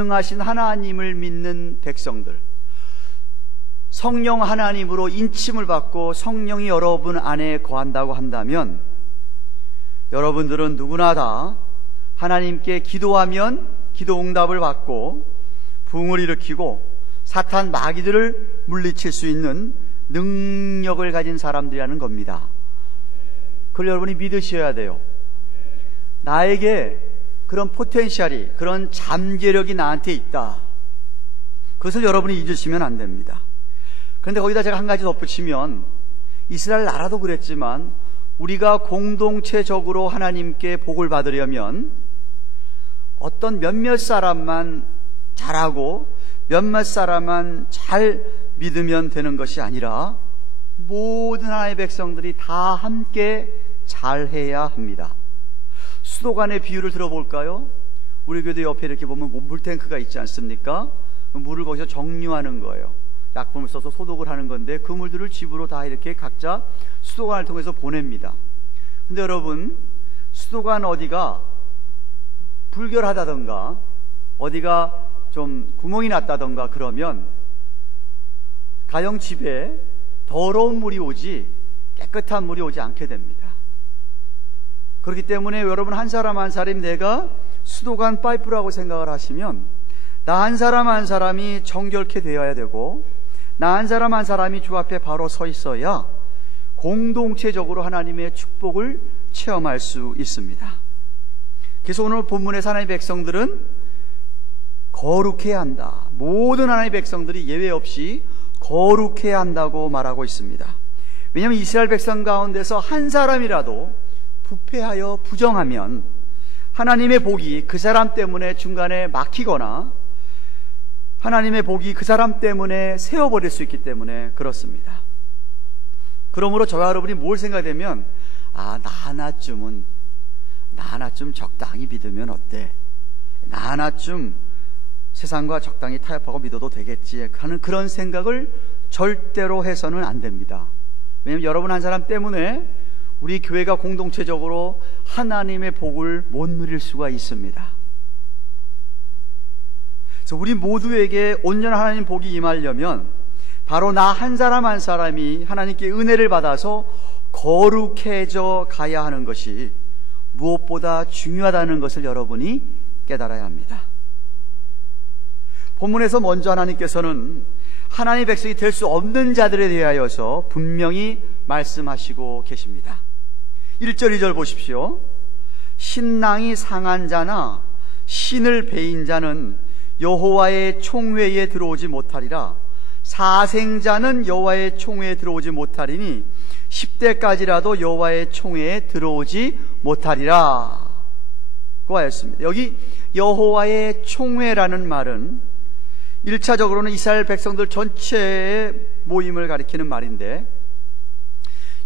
전능하신 하나님을 믿는 백성들, 성령 하나님으로 인침을 받고 성령이 여러분 안에 거한다고 한다면 여러분들은 누구나 다 하나님께 기도하면 기도 응답을 받고 부흥을 일으키고 사탄 마귀들을 물리칠 수 있는 능력을 가진 사람들이라는 겁니다. 그걸 여러분이 믿으셔야 돼요. 나에게 그런 포텐셜이, 그런 잠재력이 나한테 있다. 그것을 여러분이 잊으시면 안 됩니다. 그런데 거기다 제가 한 가지 덧붙이면, 이스라엘 나라도 그랬지만 우리가 공동체적으로 하나님께 복을 받으려면 어떤 몇몇 사람만 잘하고 몇몇 사람만 잘 믿으면 되는 것이 아니라 모든 하나님의 백성들이 다 함께 잘해야 합니다. 수도관의 비유를 들어볼까요? 우리 교회 옆에 이렇게 보면 물탱크가 있지 않습니까? 물을 거기서 정류하는 거예요. 약품을 써서 소독을 하는 건데 그 물들을 집으로 다 이렇게 각자 수도관을 통해서 보냅니다. 근데 여러분, 수도관 어디가 불결하다던가 어디가 좀 구멍이 났다던가 그러면 가정 집에 더러운 물이 오지 깨끗한 물이 오지 않게 됩니다. 그렇기 때문에 여러분 한 사람 한 사람이 내가 수도관 파이프라고 생각을 하시면 나 한 사람 한 사람이 정결케 되어야 되고 나 한 사람 한 사람이 주 앞에 바로 서 있어야 공동체적으로 하나님의 축복을 체험할 수 있습니다. 그래서 오늘 본문의 하나님의 백성들은 거룩해야 한다. 모든 하나님의 백성들이 예외 없이 거룩해야 한다고 말하고 있습니다. 왜냐하면 이스라엘 백성 가운데서 한 사람이라도 부패하여 부정하면 하나님의 복이 그 사람 때문에 중간에 막히거나 하나님의 복이 그 사람 때문에 세워버릴 수 있기 때문에 그렇습니다. 그러므로 저와 여러분이 뭘 생각하면 나 하나쯤 적당히 믿으면 어때? 나 하나쯤 세상과 적당히 타협하고 믿어도 되겠지 하는 그런 생각을 절대로 해서는 안 됩니다. 왜냐하면 여러분 한 사람 때문에 우리 교회가 공동체적으로 하나님의 복을 못 누릴 수가 있습니다. 그래서 우리 모두에게 온전한 하나님 복이 임하려면 바로 나 한 사람 한 사람이 하나님께 은혜를 받아서 거룩해져 가야 하는 것이 무엇보다 중요하다는 것을 여러분이 깨달아야 합니다. 본문에서 먼저 하나님께서는 하나님의 백성이 될 수 없는 자들에 대하여서 분명히 말씀하시고 계십니다. 1절 2절 보십시오. 신랑이 상한 자나 신을 베인 자는 여호와의 총회에 들어오지 못하리라. 사생자는 여호와의 총회에 들어오지 못하리니 10대까지라도 여호와의 총회에 들어오지 못하리라 고 하였습니다. 여기 여호와의 총회라는 말은 1차적으로는 이스라엘 백성들 전체의 모임을 가리키는 말인데,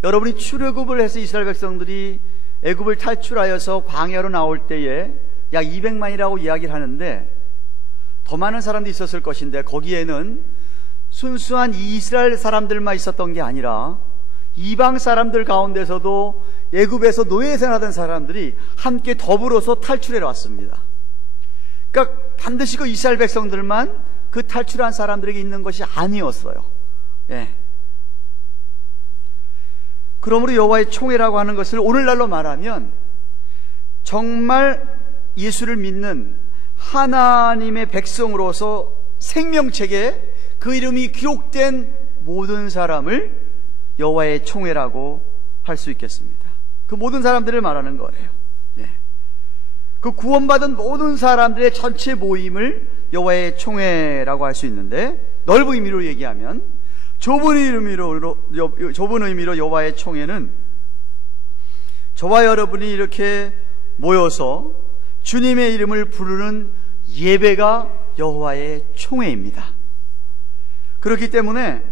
여러분이 출애굽을 해서 이스라엘 백성들이 애굽을 탈출하여서 광야로 나올 때에 약 200만이라고 이야기를 하는데 더 많은 사람들이 있었을 것인데 거기에는 순수한 이스라엘 사람들만 있었던 게 아니라 이방 사람들 가운데서도 애굽에서 노예 생활하던 사람들이 함께 더불어서 탈출해 왔습니다. 그러니까 반드시 그 이스라엘 백성들만 그 탈출한 사람들에게 있는 것이 아니었어요. 그러므로 여호와의 총회라고 하는 것을 오늘날로 말하면 정말 예수를 믿는 하나님의 백성으로서 생명책에 그 이름이 기록된 모든 사람을 여호와의 총회라고 할 수 있겠습니다. 그 모든 사람들을 말하는 거예요. 그 구원받은 모든 사람들의 전체 모임을 여호와의 총회라고 할 수 있는데, 넓은 의미로 얘기하면 좁은 의미로 여호와의 총회는 저와 여러분이 이렇게 모여서 주님의 이름을 부르는 예배가 여호와의 총회입니다. 그렇기 때문에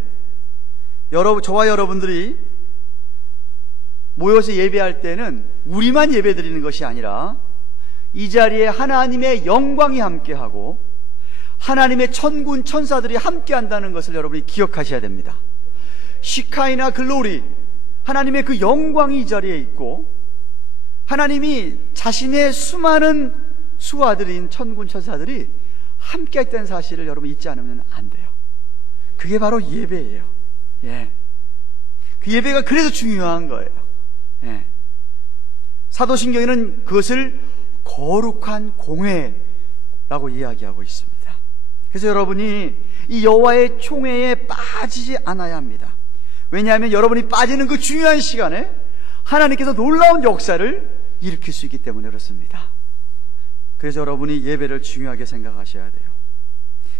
저와 여러분들이 모여서 예배할 때는 우리만 예배 드리는 것이 아니라 이 자리에 하나님의 영광이 함께하고 하나님의 천군 천사들이 함께한다는 것을 여러분이 기억하셔야 됩니다. 시카이나 글로리, 하나님의 그 영광이 이 자리에 있고 하나님이 자신의 수많은 수하들인 천군 천사들이 함께 했다는 사실을 여러분 잊지 않으면 안 돼요. 그게 바로 예배예요. 예. 그 예배가 그래서 중요한 거예요. 예. 사도신경에는 그것을 거룩한 공회라고 이야기하고 있습니다. 그래서 여러분이 이 여호와의 총회에 빠지지 않아야 합니다. 왜냐하면 여러분이 빠지는 그 중요한 시간에 하나님께서 놀라운 역사를 일으킬 수 있기 때문에 그렇습니다. 그래서 여러분이 예배를 중요하게 생각하셔야 돼요.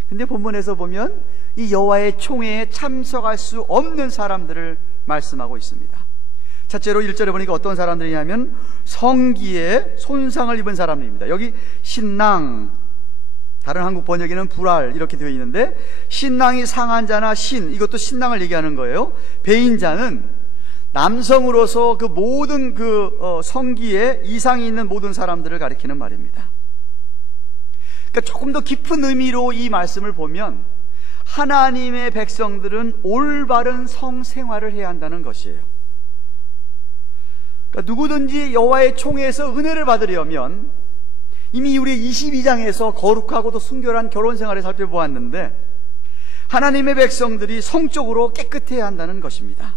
근데 본문에서 보면 이 여호와의 총회에 참석할 수 없는 사람들을 말씀하고 있습니다. 첫째로 1절에 보니까 어떤 사람들이냐면 성기에 손상을 입은 사람입니다. 여기 신랑, 다른 한국 번역에는 불알 이렇게 되어 있는데, 신랑이 상한 자나 이것도 신랑을 얘기하는 거예요. 배인자는 남성으로서 그 모든 성기에 이상이 있는 모든 사람들을 가리키는 말입니다. 그러니까 조금 더 깊은 의미로 이 말씀을 보면 하나님의 백성들은 올바른 성생활을 해야 한다는 것이에요. 그러니까 누구든지 여호와의 총회에서 은혜를 받으려면, 이미 우리 22장에서 거룩하고도 순결한 결혼생활을 살펴보았는데, 하나님의 백성들이 성적으로 깨끗해야 한다는 것입니다.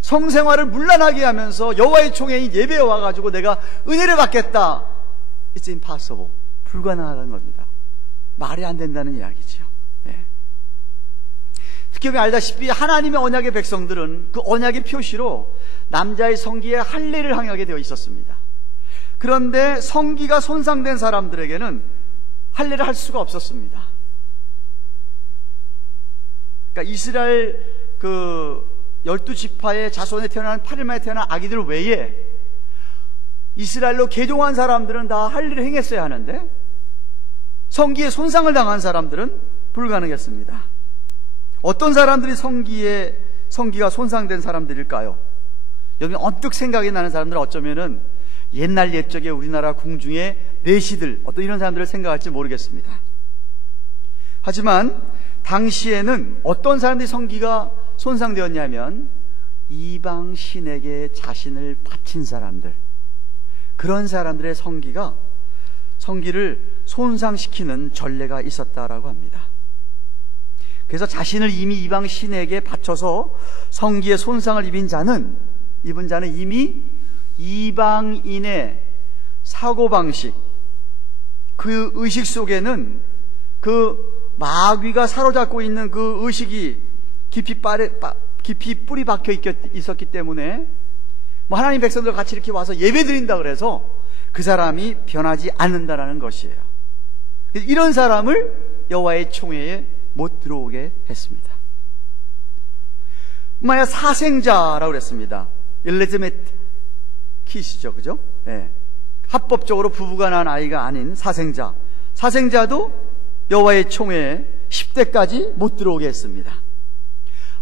성생활을 문란하게 하면서 여호와의 총회에 예배에 와가지고 내가 은혜를 받겠다, It's impossible. 불가능하다는 겁니다. 말이 안 된다는 이야기죠. 예. 특히 우리 알다시피 하나님의 언약의 백성들은 그 언약의 표시로 남자의 성기에 할례를 항하게 되어 있었습니다. 그런데 성기가 손상된 사람들에게는 할례를 할 수가 없었습니다. 그러니까 이스라엘 12지파의 자손에 태어난 8일 만에 태어난 아기들 외에 이스라엘로 개종한 사람들은 다 할례를 행했어야 하는데, 성기에 손상을 당한 사람들은 불가능했습니다. 어떤 사람들이 성기가 손상된 사람들일까요? 여기 언뜻 생각이 나는 사람들은 어쩌면은 옛날 옛적에 우리나라 궁중의 내시들, 어떤 이런 사람들을 생각할지 모르겠습니다. 하지만 당시에는 어떤 사람들이 성기가 손상되었냐면 이방 신에게 자신을 바친 사람들, 그런 사람들의 성기를 손상시키는 전례가 있었다라고 합니다. 그래서 자신을 이미 이방 신에게 바쳐서 성기에 손상을 입은 자는 이미 이방인의 사고방식, 그 의식 속에는 그 마귀가 사로잡고 있는 그 의식이 깊이 뿌리 박혀 있었기 때문에 하나님 백성들 같이 이렇게 와서 예배 드린다 그래서 그 사람이 변하지 않는다라는 것이에요. 이런 사람을 여호와의 총회에 못 들어오게 했습니다. 만약 사생자라고 그랬습니다. 일리자베트 킷이죠, 그죠? 네. 합법적으로 부부가 난 아이가 아닌 사생자도 여호와의 총회에 10대까지 못 들어오게 했습니다.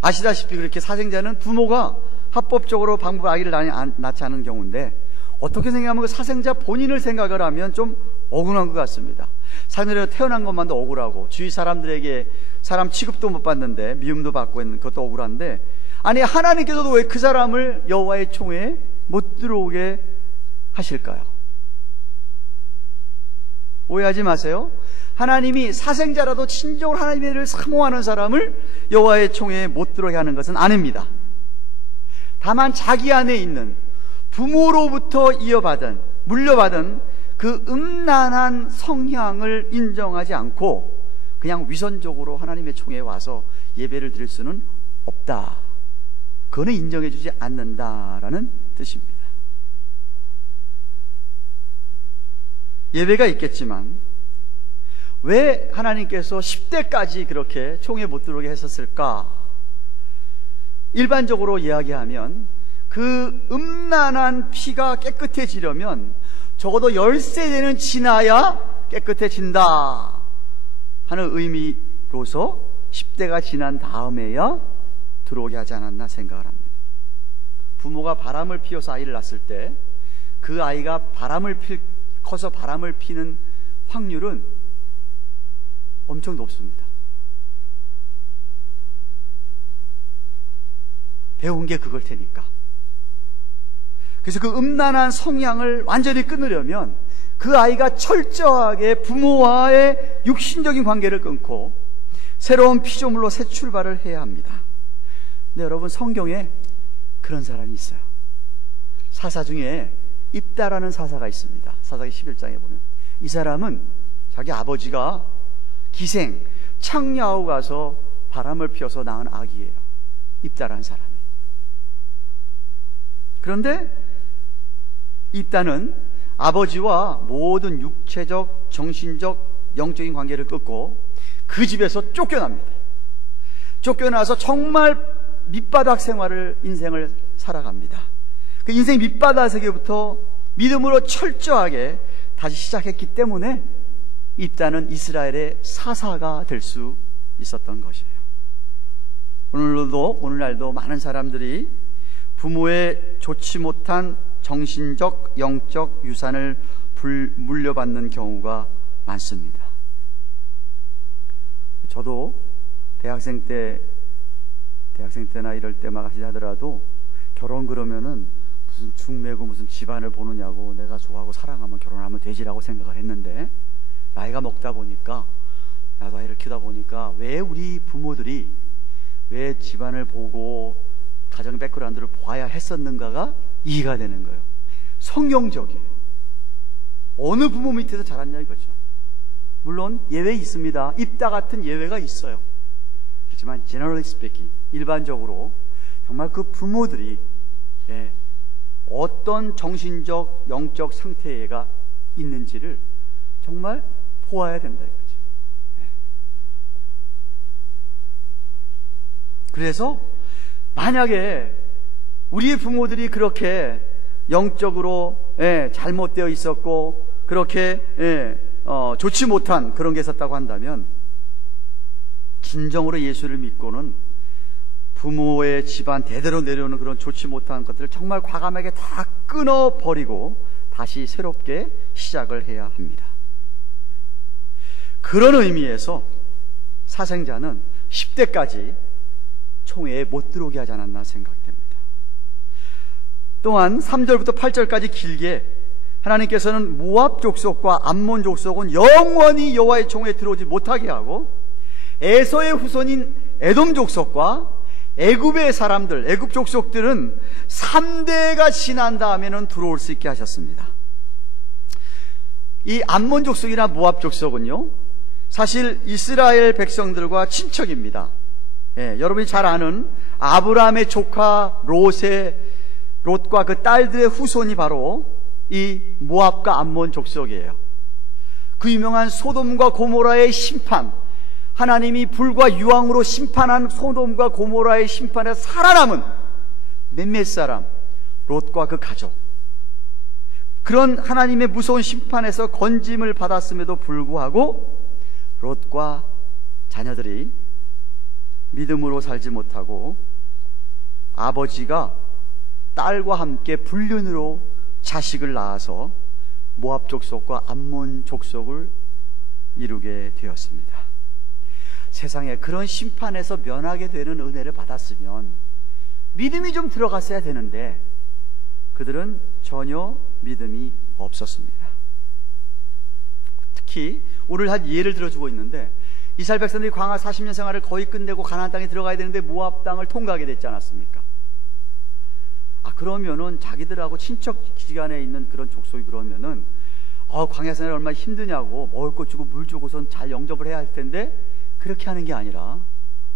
아시다시피 그렇게 사생자는 부모가 합법적으로 방부 아이를 낳지 않은 경우인데, 어떻게 생각하면 그 사생자 본인을 생각을 하면 좀 억울한 것 같습니다. 사람들이 태어난 것만도 억울하고 주위 사람들에게 사람 취급도 못 받는데 미움도 받고 있는 것도 억울한데, 아니 하나님께서도 왜 그 사람을 여호와의 총회에 못 들어오게 하실까요? 오해하지 마세요. 하나님이 사생자라도 진정으로 하나님의 일을 사모하는 사람을 여호와의 총회에 못 들어오게 하는 것은 아닙니다. 다만 자기 안에 있는 부모로부터 물려받은 그 음란한 성향을 인정하지 않고 그냥 위선적으로 하나님의 총회에 와서 예배를 드릴 수는 없다. 그거는 인정해 주지 않는다라는 뜻입니다. 예배가 있겠지만 왜 하나님께서 10대까지 그렇게 총회에 못 들어오게 했었을까? 일반적으로 이야기하면 그 음란한 피가 깨끗해지려면 적어도 10세대는 지나야 깨끗해진다 하는 의미로서 10대가 지난 다음에야 들어오게 하지 않았나 생각을 합니다. 부모가 바람을 피워서 아이를 낳았을 때 그 아이가 커서 바람을 피는 확률은 엄청 높습니다. 배운 게 그걸 테니까. 그래서 그 음란한 성향을 완전히 끊으려면 그 아이가 철저하게 부모와의 육신적인 관계를 끊고 새로운 피조물로 새 출발을 해야 합니다. 근데 여러분, 성경에 그런 사람이 있어요. 사사 중에 입다라는 사사가 있습니다. 사사기 11장에 보면 이 사람은 자기 아버지가 기생 창녀하고 가서 바람을 피워서 낳은 아기예요. 입다라는 사람이. 그런데 입다는 아버지와 모든 육체적, 정신적, 영적인 관계를 끊고 그 집에서 쫓겨납니다. 쫓겨나서 정말 밑바닥 인생을 살아갑니다. 그 인생 밑바닥에서부터 믿음으로 철저하게 다시 시작했기 때문에 입다는 이스라엘의 사사가 될 수 있었던 것이에요. 오늘날도 많은 사람들이 부모의 좋지 못한 정신적, 영적 유산을 물려받는 경우가 많습니다. 저도 대학생 때나 이럴 때만 하더라도 결혼 그러면은 무슨 중매고 무슨 집안을 보느냐고, 내가 좋아하고 사랑하면 결혼하면 되지라고 생각을 했는데, 나이가 먹다 보니까, 나도 아이를 키우다 보니까 왜 우리 부모들이 왜 집안을 보고 가정 백그라운드를 봐야 했었는가가 이해가 되는 거예요. 성경적이에요. 어느 부모 밑에서 자랐냐 이거죠. 물론 예외 있습니다. 입다 같은 예외가 있어요. 그렇지만 generally speaking, 일반적으로 정말 그 부모들이 어떤 정신적, 영적 상태가 있는지를 정말 보아야 된다 이거죠. 그래서 만약에 우리의 부모들이 그렇게 영적으로 잘못되어 있었고 그렇게 좋지 못한 그런 게 있었다고 한다면, 진정으로 예수를 믿고는 부모의 집안 대대로 내려오는 그런 좋지 못한 것들을 정말 과감하게 다 끊어버리고 다시 새롭게 시작을 해야 합니다. 그런 의미에서 사생자는 10대까지 총회에 못 들어오게 하지 않았나 생각됩니다. 또한 3절부터 8절까지 길게 하나님께서는 모압 족속과 암몬 족속은 영원히 여호와의 총회에 들어오지 못하게 하고, 에서의 후손인 에돔 족속과 애굽의 사람들, 애굽 족속들은 3대가 지난 다음에는 들어올 수 있게 하셨습니다. 이 암몬 족속이나 모압 족속은요, 사실 이스라엘 백성들과 친척입니다. 여러분이 잘 아는 아브라함의 조카 롯과 그 딸들의 후손이 바로 이 모압과 암몬 족속이에요. 그 유명한 소돔과 고모라의 심판, 하나님이 불과 유황으로 심판한 소돔과 고모라의 심판에 살아남은 몇몇 사람, 롯과 그 가족, 그런 하나님의 무서운 심판에서 건짐을 받았음에도 불구하고 롯과 자녀들이 믿음으로 살지 못하고 아버지가 딸과 함께 불륜으로 자식을 낳아서 모압 족속과 암몬 족속을 이루게 되었습니다. 세상에 그런 심판에서 면하게 되는 은혜를 받았으면 믿음이 좀 들어갔어야 되는데 그들은 전혀 믿음이 없었습니다. 특히 오늘 한 예를 들어주고 있는데, 이스라엘 백성들이 광야 40년 생활을 거의 끝내고 가나안 땅에 들어가야 되는데 모압 땅을 통과하게 됐지 않았습니까? 그러면은 자기들하고 친척 기간에 있는 그런 족속이 그러면은 광야 생활이 얼마나 힘드냐고 먹을 것 주고 물 주고선 잘 영접을 해야 할 텐데, 그렇게 하는 게 아니라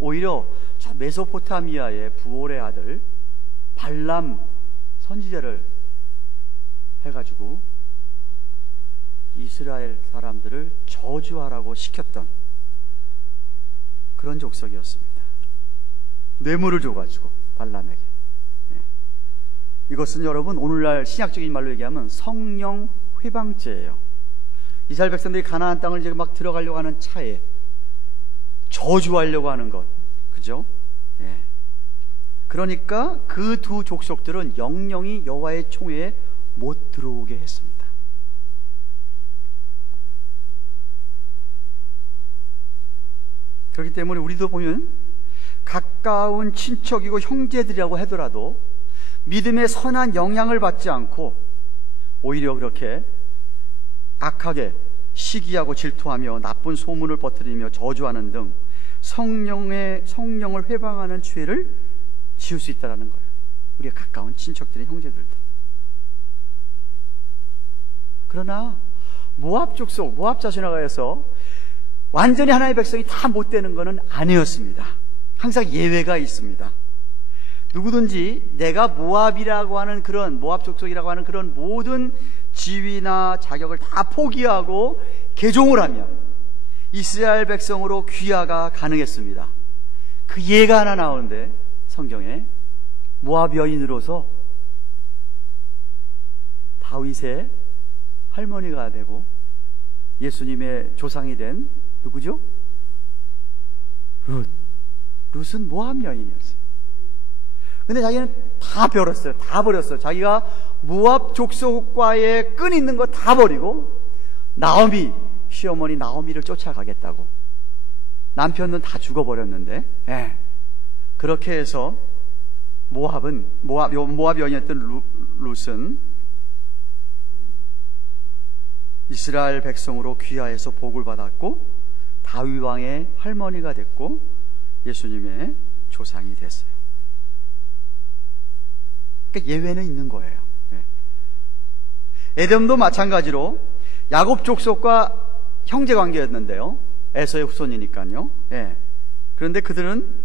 오히려 저 메소포타미아의 부올의 아들 발람 선지자를 해가지고 이스라엘 사람들을 저주하라고 시켰던 그런 족속이었습니다. 뇌물을 줘가지고 발람에게. 이것은 여러분 오늘날 신약적인 말로 얘기하면 성령 회방죄예요. 이스라엘 백성들이 가나안 땅을 이제 막 들어가려고 하는 차에 저주하려고 하는 것, 그죠? 그러니까 그 두 족속들은 영영이 여호와의 총회에 못 들어오게 했습니다. 그렇기 때문에 우리도 보면 가까운 친척이고 형제들이라고 하더라도 믿음의 선한 영향을 받지 않고 오히려 그렇게 악하게 시기하고 질투하며 나쁜 소문을 퍼뜨리며 저주하는 등 성령을 회방하는 죄를 지을 수 있다는 거예요. 우리가 가까운 친척들의 형제들도. 그러나 모압 족속, 모압 자손에서 완전히 하나님의 백성이 다 못되는 것은 아니었습니다. 항상 예외가 있습니다. 누구든지 내가 모압이라고 하는 그런, 모압 족속이라고 하는 그런 모든 지위나 자격을 다 포기하고 개종을 하면 이스라엘 백성으로 귀화가 가능했습니다. 그 예가 하나 나오는데 성경에 모압 여인으로서 다윗의 할머니가 되고 예수님의 조상이 된 누구죠? 룻은 모압 여인이었어요. 근데 자기는 다 버렸어요. 다 버렸어요. 자기가 모압 족속과의 끈 있는 거 다 버리고 나오미, 시어머니 나오미를 쫓아가겠다고. 남편은 다 죽어버렸는데, 그렇게 해서 모압 여인이었던 룻은 이스라엘 백성으로 귀화해서 복을 받았고 다윗 왕의 할머니가 됐고 예수님의 조상이 됐어요. 그러니까 예외는 있는 거예요. 에돔도 마찬가지로 야곱 족속과 형제 관계였는데요. 에서의 후손이니까요. 그런데 그들은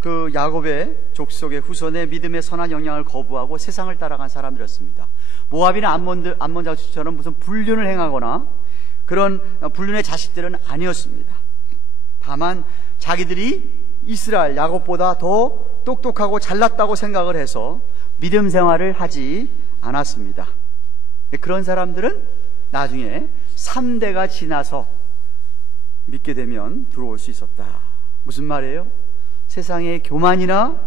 그 야곱의 족속의 후손의 믿음의 선한 영향을 거부하고 세상을 따라간 사람들이었습니다. 모압이나 암몬 자손처럼 무슨 불륜을 행하거나 그런 불륜의 자식들은 아니었습니다. 다만 자기들이 이스라엘 야곱보다 더 똑똑하고 잘났다고 생각을 해서 믿음 생활을 하지 않았습니다. 그런 사람들은 나중에 3대가 지나서 믿게 되면 들어올 수 있었다. 무슨 말이에요? 세상의 교만이나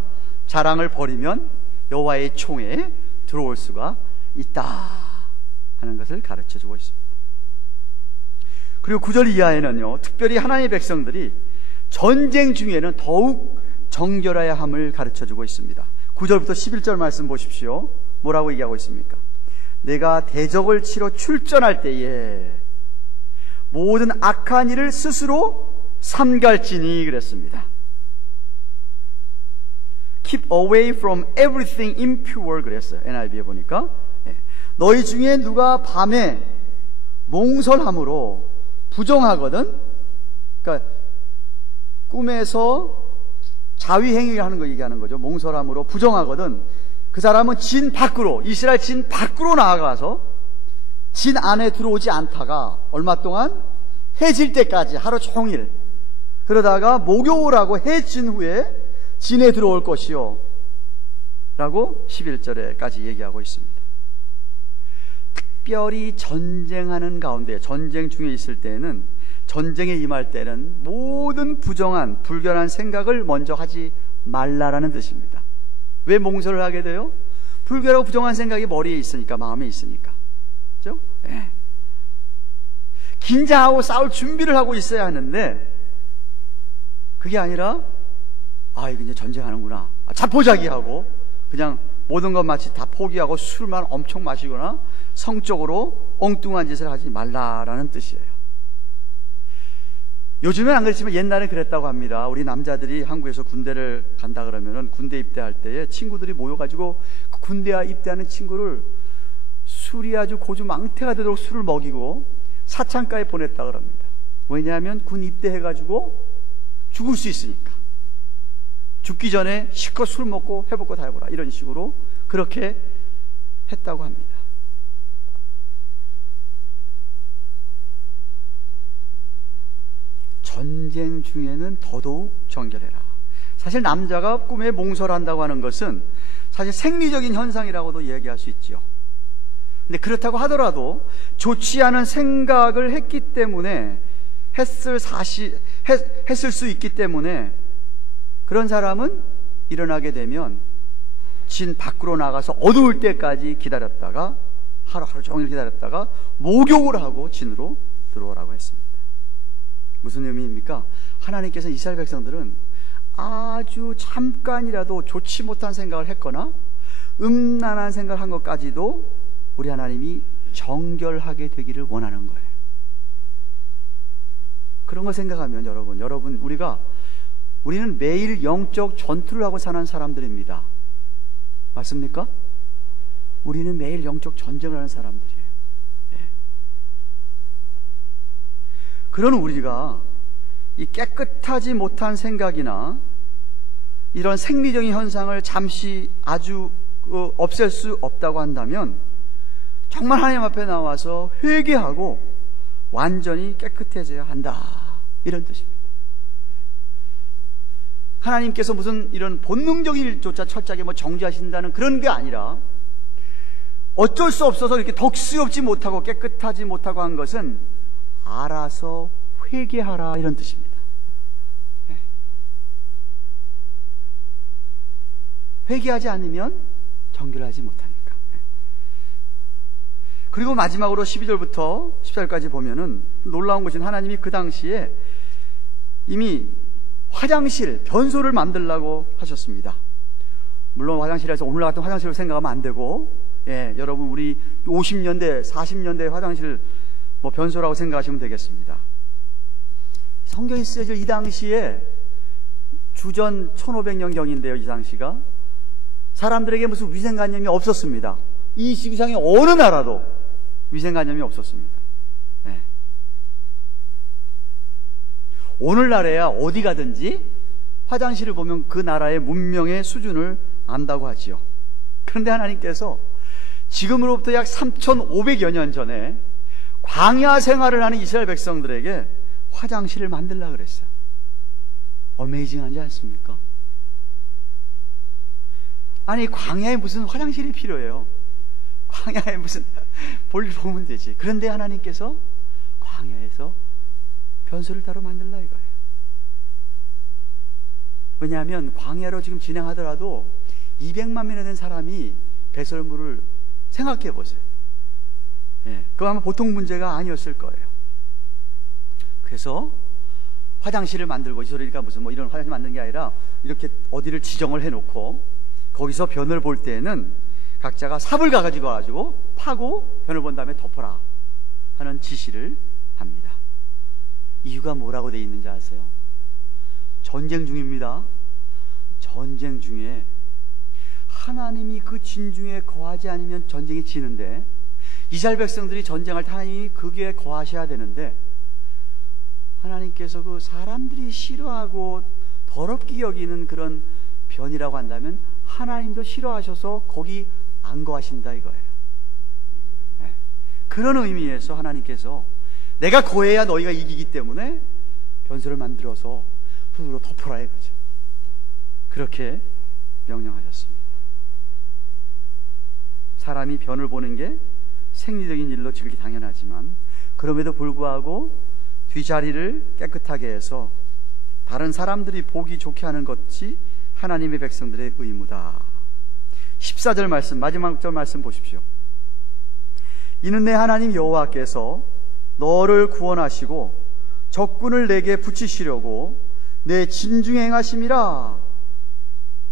자랑을 버리면 여호와의 총에 들어올 수가 있다 하는 것을 가르쳐주고 있습니다. 그리고 9절 이하에는요, 특별히 하나님의 백성들이 전쟁 중에는 더욱 정결해야 함을 가르쳐주고 있습니다. 9절부터 11절 말씀 보십시오. 뭐라고 얘기하고 있습니까? 내가 대적을 치러 출전할 때에 모든 악한 일을 스스로 삼갈지니 그랬습니다. Keep away from everything impure 그랬어요. NIV에 보니까. 너희 중에 누가 밤에 몽설함으로 부정하거든, 그러니까 꿈에서 자위행위를 하는 거 얘기하는 거죠. 몽설함으로 부정하거든 그 사람은 진 밖으로, 이스라엘 진 밖으로 나아가서 진 안에 들어오지 않다가 얼마 동안 해질 때까지 하루 종일 그러다가 목욕을 하고 해진 후에 진에 들어올 것이요 라고 11절에까지 얘기하고 있습니다. 특별히 전쟁하는 가운데, 전쟁 중에 있을 때는, 전쟁에 임할 때는 모든 부정한 불결한 생각을 먼저 하지 말라라는 뜻입니다. 왜 몽설을 하게 돼요? 불결하고 부정한 생각이 머리에 있으니까, 마음에 있으니까. 그렇죠? 긴장하고 싸울 준비를 하고 있어야 하는데 그게 아니라 이거 이제 전쟁하는구나, 자포자기하고 그냥 모든 것 마치 다 포기하고 술만 엄청 마시거나 성적으로 엉뚱한 짓을 하지 말라라는 뜻이에요. 요즘은 안 그렇지만 옛날엔 그랬다고 합니다. 우리 남자들이 한국에서 군대를 간다 그러면은 군대 입대할 때에 친구들이 모여가지고 그 군대 입대하는 친구를 술이 아주 고주 망태가 되도록 술을 먹이고 사창가에 보냈다 그럽니다. 왜냐하면 군 입대해가지고 죽을 수 있으니까. 죽기 전에 실컷 술 먹고 해먹고 다 해보라, 이런 식으로 그렇게 했다고 합니다. 전쟁 중에는 더더욱 정결해라. 사실 남자가 꿈에 몽설한다고 하는 것은 사실 생리적인 현상이라고도 얘기할 수 있죠. 근데 그렇다고 하더라도 좋지 않은 생각을 했기 때문에 했을 수 있기 때문에 그런 사람은 일어나게 되면 진 밖으로 나가서 어두울 때까지 기다렸다가 하루 종일 기다렸다가 목욕을 하고 진으로 들어오라고 했습니다. 무슨 의미입니까? 하나님께서 이스라엘 백성들은 아주 잠깐이라도 좋지 못한 생각을 했거나 음란한 생각을 한 것까지도 우리 하나님이 정결하게 되기를 원하는 거예요. 그런 거 생각하면 여러분 우리는 매일 영적 전투를 하고 사는 사람들입니다. 맞습니까? 우리는 매일 영적 전쟁을 하는 사람들이에요. 예. 그런 우리가 이 깨끗하지 못한 생각이나 이런 생리적인 현상을 잠시 아주 없앨 수 없다고 한다면 정말 하나님 앞에 나와서 회개하고 완전히 깨끗해져야 한다, 이런 뜻입니다. 하나님께서 무슨 이런 본능적인 일조차 철저하게 정지하신다는 그런 게 아니라 어쩔 수 없어서 이렇게 덕스럽지 못하고 깨끗하지 못하고 한 것은 알아서 회개하라, 이런 뜻입니다. 네. 회개하지 않으면 정결하지 못하니까. 네. 그리고 마지막으로 12절부터 14절까지 보면은 놀라운 것은 하나님이 그 당시에 이미 화장실, 변소를 만들라고 하셨습니다. 물론 화장실에서 오늘 같은 화장실을 생각하면 안 되고, 예, 여러분 우리 50년대, 40년대 화장실 변소라고 생각하시면 되겠습니다. 성경이 쓰여질 이 당시에 주전 1500년경인데요. 이 당시가 사람들에게 무슨 위생관념이 없었습니다. 이 지구상의 어느 나라도 위생관념이 없었습니다. 예. 오늘날에야 어디 가든지 화장실을 보면 그 나라의 문명의 수준을 안다고 하지요. 그런데 하나님께서 지금으로부터 약 3500여 년 전에 광야 생활을 하는 이스라엘 백성들에게 화장실을 만들려고 그랬어요. 어메이징하지 않습니까? 아니, 광야에 무슨 화장실이 필요해요? 광야에 무슨 볼일 보면 되지. 그런데 하나님께서 광야에서 변소를 따로 만들라 이거예요. 왜냐하면 광야로 지금 진행하더라도 200만 명이나 된 사람이 배설물을 생각해 보세요. 예, 그거 아마 보통 문제가 아니었을 거예요. 그래서 화장실을 만들고, 이 소리가 무슨 이런 화장실 만드는 게 아니라 이렇게 어디를 지정을 해놓고 거기서 변을 볼 때에는 각자가 삽을 가지고 파고 변을 본 다음에 덮어라 하는 지시를 합니다. 이유가 뭐라고 되어 있는지 아세요? 전쟁 중입니다. 전쟁 중에 하나님이 그 진중에 거하지 않으면 전쟁이 지는데, 이스라엘 백성들이 전쟁할 때 하나님이 거기에 거하셔야 되는데, 하나님께서 그 사람들이 싫어하고 더럽게 여기는 그런 변이라고 한다면 하나님도 싫어하셔서 거기 안 거하신다 이거예요. 네. 그런 의미에서 하나님께서 내가 거해야 너희가 이기기 때문에 변소를 만들어서 흙으로 덮어라 이거죠. 그렇게 명령하셨습니다. 사람이 변을 보는 게 생리적인 일로 지극히 당연하지만, 그럼에도 불구하고 뒷자리를 깨끗하게 해서 다른 사람들이 보기 좋게 하는 것이 하나님의 백성들의 의무다. 14절 말씀, 마지막 절 말씀 보십시오. 이는 내 하나님 여호와께서 너를 구원하시고 적군을 내게 붙이시려고 내 진중에 행하심이라.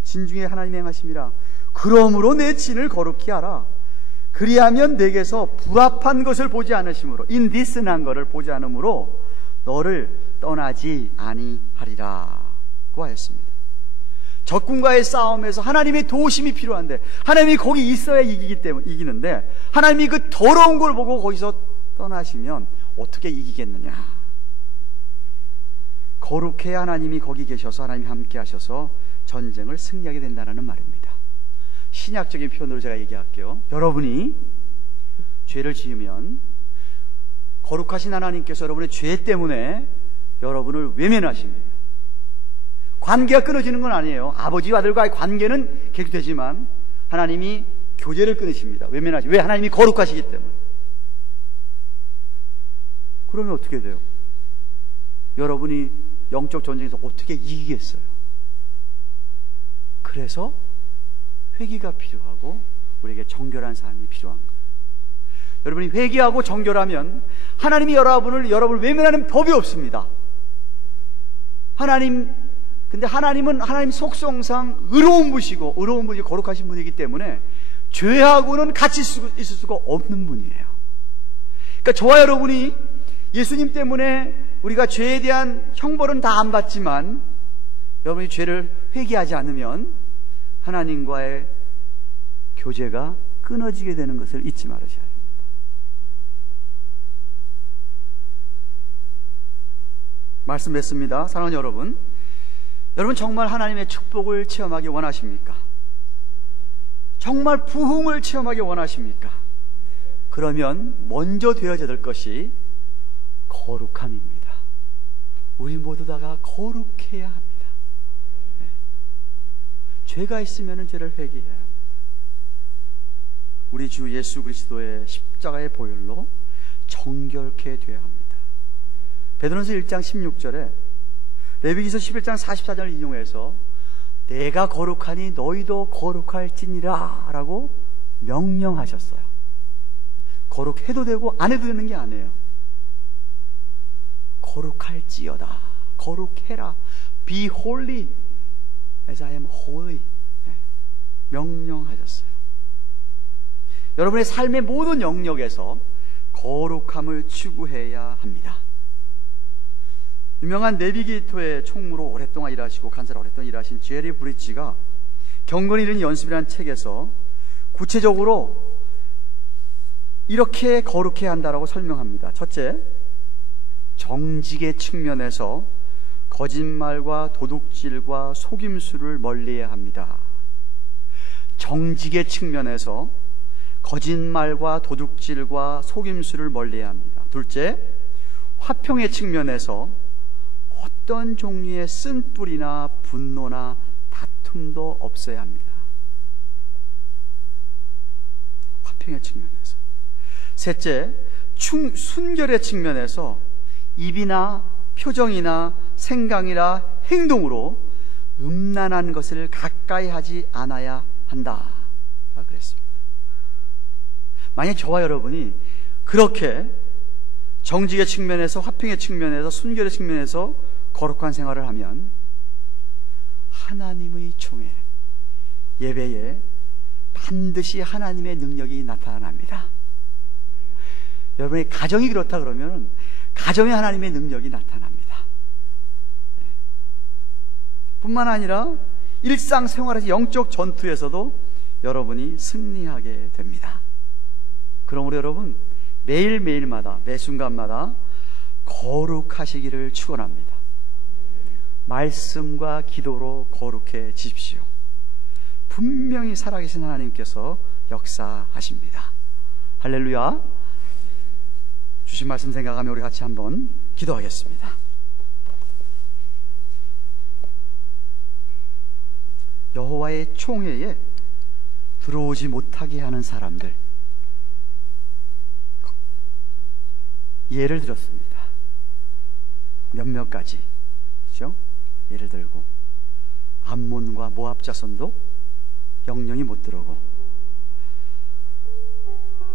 진중에 하나님이 행하심이라. 그러므로 내 진을 거룩히 하라. 그리하면 내게서 불합한 것을 보지 않으심으로, 인디스한 것을 보지 않으므로 너를 떠나지 아니하리라 고 하였습니다. 적군과의 싸움에서 하나님의 도우심이 필요한데, 하나님이 거기 있어야 이기는데, 하나님이 그 더러운 걸 보고 거기서 떠나시면 어떻게 이기겠느냐. 거룩해야 하나님이 거기 계셔서 하나님이 함께 하셔서 전쟁을 승리하게 된다는 말입니다. 신약적인 표현으로 제가 얘기할게요. 여러분이 죄를 지으면 거룩하신 하나님께서 여러분의 죄 때문에 여러분을 외면하십니다. 관계가 끊어지는 건 아니에요. 아버지와 아들과의 관계는 계속되지만 하나님이 교제를 끊으십니다. 외면하시. 왜? 하나님이 거룩하시기 때문에. 그러면 어떻게 돼요? 여러분이 영적 전쟁에서 어떻게 이기겠어요? 그래서 회개가 필요하고 우리에게 정결한 삶이 필요한 거예요. 여러분이 회개하고 정결하면 하나님이 여러분을 외면하는 법이 없습니다. 근데 하나님은 하나님 속성상 의로운 분이시고, 의로운 분이 거룩하신 분이기 때문에 죄하고는 같이 있을 수가 없는 분이에요. 그러니까 저와 여러분이 예수님 때문에 우리가 죄에 대한 형벌은 다 안 받지만 여러분이 죄를 회개하지 않으면 하나님과의 교제가 끊어지게 되는 것을 잊지 말으셔야 합니다. 말씀했습니다. 사랑하는 여러분, 여러분 정말 하나님의 축복을 체험하기 원하십니까? 정말 부흥을 체험하기 원하십니까? 그러면 먼저 되어져야 될 것이 거룩함입니다. 우리 모두 다가 거룩해야 합니다. 네. 죄가 있으면 죄를 회개해야 합니다. 우리 주 예수 그리스도의 십자가의 보혈로 정결케 되어야 합니다. 베드로전서 1장 16절에 레위기서 11장 44절을 인용해서 내가 거룩하니 너희도 거룩할지니라 라고 명령하셨어요. 거룩해도 되고 안 해도 되는 게 아니에요. 거룩할지어다, 거룩해라, be holy as I am holy, 명령하셨어요. 여러분의 삶의 모든 영역에서 거룩함을 추구해야 합니다. 유명한 내비게이터의 총무로 오랫동안 일하시고 간사로 오랫동안 일하신 제리 브리지가 경건이 이르는 연습이라는 책에서 구체적으로 이렇게 거룩해야 한다라고 설명합니다. 첫째, 정직의 측면에서 거짓말과 도둑질과 속임수를 멀리해야 합니다. 정직의 측면에서 거짓말과 도둑질과 속임수를 멀리해야 합니다. 둘째, 화평의 측면에서 어떤 종류의 쓴뿌리나 분노나 다툼도 없어야 합니다. 화평의 측면에서. 셋째, 순결의 측면에서 입이나 표정이나 생각이나 행동으로 음란한 것을 가까이 하지 않아야 한다 그랬습니다. 만약 저와 여러분이 그렇게 정직의 측면에서, 화평의 측면에서, 순결의 측면에서 거룩한 생활을 하면 하나님의 총회, 예배에 반드시 하나님의 능력이 나타납니다. 여러분의 가정이 그렇다 그러면 가정에 하나님의 능력이 나타납니다. 뿐만 아니라 일상생활에서 영적 전투에서도 여러분이 승리하게 됩니다. 그러므로 여러분 매일매일마다 매 순간마다 거룩하시기를 축원합니다. 말씀과 기도로 거룩해지십시오. 분명히 살아계신 하나님께서 역사하십니다. 할렐루야. 주신 말씀 생각하며 우리 같이 한번 기도하겠습니다. 여호와의 총회에 들어오지 못하게 하는 사람들 예를 들었습니다. 몇몇 가지, 그렇죠? 예를 들고 암몬과 모압 자손도 영영이 못 들어오고,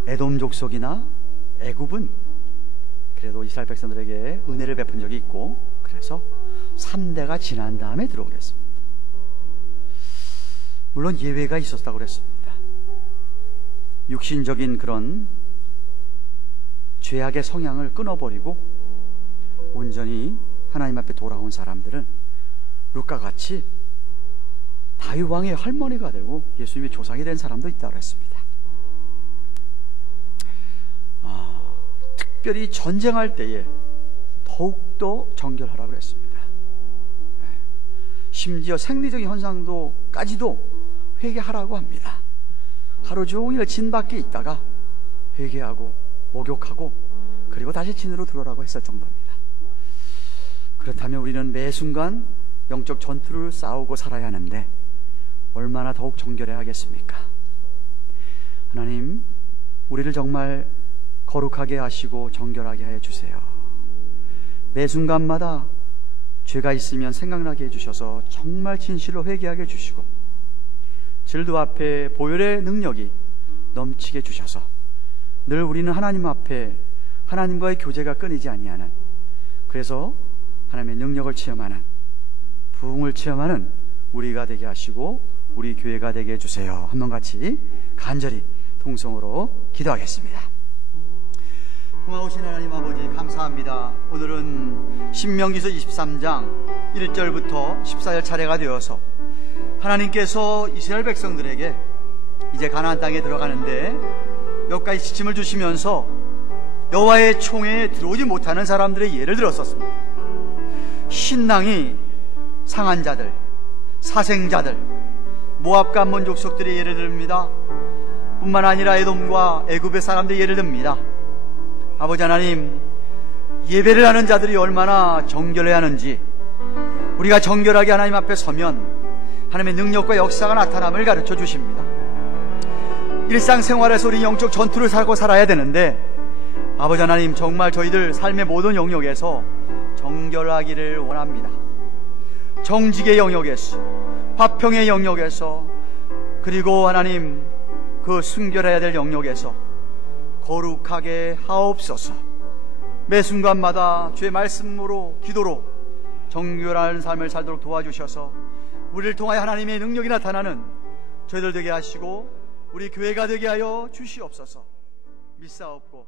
에돔 족속이나 애굽은 그래도 이스라엘 백성들에게 은혜를 베푼 적이 있고, 그래서 3대가 지난 다음에 들어오겠습니다. 물론 예외가 있었다고 그랬습니다. 육신적인 그런 죄악의 성향을 끊어버리고 온전히 하나님 앞에 돌아온 사람들은 룻과 같이 다윗 왕의 할머니가 되고 예수님의 조상이 된 사람도 있다고 했습니다. 특별히 전쟁할 때에 더욱더 정결하라고 했습니다. 심지어 생리적인 현상도까지도 회개하라고 합니다. 하루 종일 진 밖에 있다가 회개하고 목욕하고 그리고 다시 진으로 들어오라고 했을 정도입니다. 그렇다면 우리는 매 순간 영적 전투를 싸우고 살아야 하는데 얼마나 더욱 정결해야 하겠습니까? 하나님, 우리를 정말 거룩하게 하시고 정결하게 해 주세요. 매 순간마다 죄가 있으면 생각나게 해주셔서 정말 진실로 회개하게 해주시고, 질도 앞에 보혈의 능력이 넘치게 해주셔서 늘 우리는 하나님 앞에 하나님과의 교제가 끊이지 아니하는, 그래서 하나님의 능력을 체험하는, 부흥을 체험하는 우리가 되게 하시고 우리 교회가 되게 해주세요. 한번 같이 간절히 통성으로 기도하겠습니다. 고마우신 하나님 아버지 감사합니다. 오늘은 신명기서 23장 1절부터 14절 차례가 되어서 하나님께서 이스라엘 백성들에게 이제 가나안 땅에 들어가는데 몇 가지 지침을 주시면서 여호와의 총회에 들어오지 못하는 사람들의 예를 들었었습니다. 신랑이 상한 자들, 사생자들, 모압과 암몬 족속들의 예를 듭니다. 뿐만 아니라 에돔과 애굽의 사람들의 예를 듭니다. 아버지 하나님, 예배를 하는 자들이 얼마나 정결해야 하는지, 우리가 정결하게 하나님 앞에 서면 하나님의 능력과 역사가 나타남을 가르쳐 주십니다. 일상생활에서 우리 영적 전투를 살고 살아야 되는데, 아버지 하나님, 정말 저희들 삶의 모든 영역에서 정결하기를 원합니다. 정직의 영역에서, 화평의 영역에서, 그리고 하나님 그 순결해야 될 영역에서 거룩하게 하옵소서. 매 순간마다 주의 말씀으로, 기도로 정결한 삶을 살도록 도와주셔서 우리를 통하여 하나님의 능력이 나타나는 저희들 되게 하시고 우리 교회가 되게 하여 주시옵소서. 믿사옵고